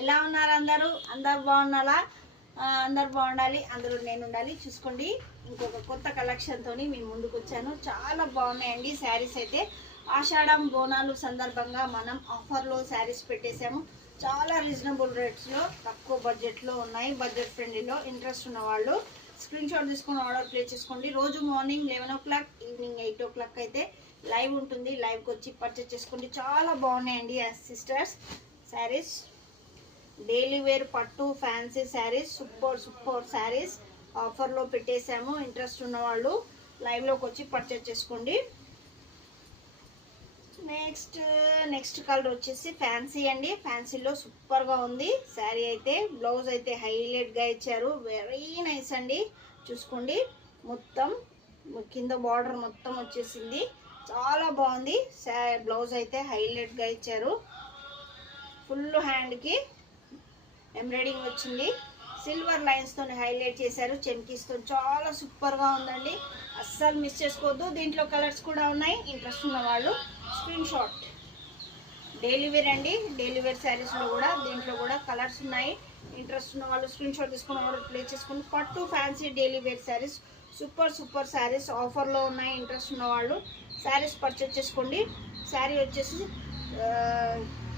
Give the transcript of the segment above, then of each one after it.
ఎలా ఉన్నారు అందరూ? అందరు బాగున్నారా? అందరు బాగుండాలి, అందరూ నేను ఉండాలి. చూసుకోండి, ఇంకొక కొత్త కలెక్షన్తో మీ ముందుకు వచ్చాను. చాలా బాగున్నాయండి శారీస్ అయితే. ఆషాఢం బోనాలు సందర్భంగా మనం ఆఫర్లో శారీస్ పెట్టేశాము. చాలా రీజనబుల్ రేట్స్లో, తక్కువ బడ్జెట్లో ఉన్నాయి. బడ్జెట్ ఫ్రెండ్లీలో ఇంట్రెస్ట్ ఉన్న వాళ్ళు స్క్రీన్ షాట్ తీసుకొని ఆర్డర్ ప్లేస్ చేసుకోండి. రోజు మార్నింగ్ 11 o'clock, ఈవినింగ్ 8 o'clock అయితే లైవ్ ఉంటుంది. లైవ్కి వచ్చి పర్చేస్ చేసుకోండి. చాలా బాగున్నాయండి సిస్టర్స్ శారీస్. డైలీ వేర్ పట్టు ఫ్యాన్సీ శారీస్, సూపర్ శారీస్ ఆఫర్లో పెట్టేశాము. ఇంట్రెస్ట్ ఉన్న వాళ్ళు లైవ్లోకి వచ్చి పర్చేస్ చేసుకోండి. నెక్స్ట్ కలర్ వచ్చేసి ఫ్యాన్సీ అండి. ఫ్యాన్సీలో సూపర్గా ఉంది శారీ అయితే. బ్లౌజ్ అయితే హైలైట్గా ఇచ్చారు. వెరీ నైస్ అండి. చూసుకోండి, మొత్తం కింద బార్డర్ మొత్తం వచ్చేసింది. చాలా బాగుంది. బ్లౌజ్ అయితే హైలైట్గా ఇచ్చారు. ఫుల్ హ్యాండ్కి ఎంబ్రాయిడింగ్ వచ్చింది. సిల్వర్ లైన్స్తో హైలైట్ చేశారు, చెమ్కీస్తో. చాలా సూపర్గా ఉందండి, అస్సలు మిస్ చేసుకోవద్దు. దీంట్లో కలర్స్ కూడా ఉన్నాయి. ఇంట్రెస్ట్ ఉన్న వాళ్ళు స్క్రీన్ షాట్. డైలీ వేర్ అండి. డైలీ వేర్ శారీస్లో కూడా దీంట్లో కూడా కలర్స్ ఉన్నాయి. ఇంట్రెస్ట్ ఉన్న వాళ్ళు స్క్రీన్ షాట్ తీసుకుని ఆర్డర్ ప్లేస్ చేసుకుని పట్టు fancy daily wear saris, super saris ఆఫర్లో ఉన్నాయి. ఇంట్రెస్ట్ ఉన్న వాళ్ళు శారీస్ పర్చేస్ చేసుకోండి. శారీ వచ్చేసి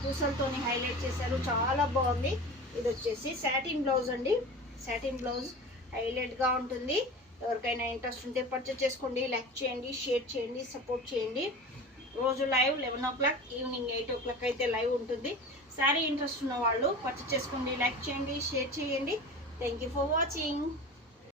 పూసలతో హైలైట్ చేశారు. చాలా బాగుంది. ఇది వచ్చేసి సాటిన్ బ్లౌజ్ అండి. సాటిన్ బ్లౌజ్ హైలైట్గా ఉంటుంది. ఎవరికైనా ఇంట్రెస్ట్ ఉంటే పర్చేస్ చేసుకోండి. లైక్ చేయండి, షేర్ చేయండి, సపోర్ట్ చేయండి. రోజు లైవ్ 11 o'clock, ఈవినింగ్ 8 o'clock అయితే లైవ్ ఉంటుంది. శారీ ఇంట్రెస్ట్ ఉన్న వాళ్ళు పర్చేస్ చేసుకోండి. లైక్ చేయండి, షేర్ చేయండి. Thank you for watching.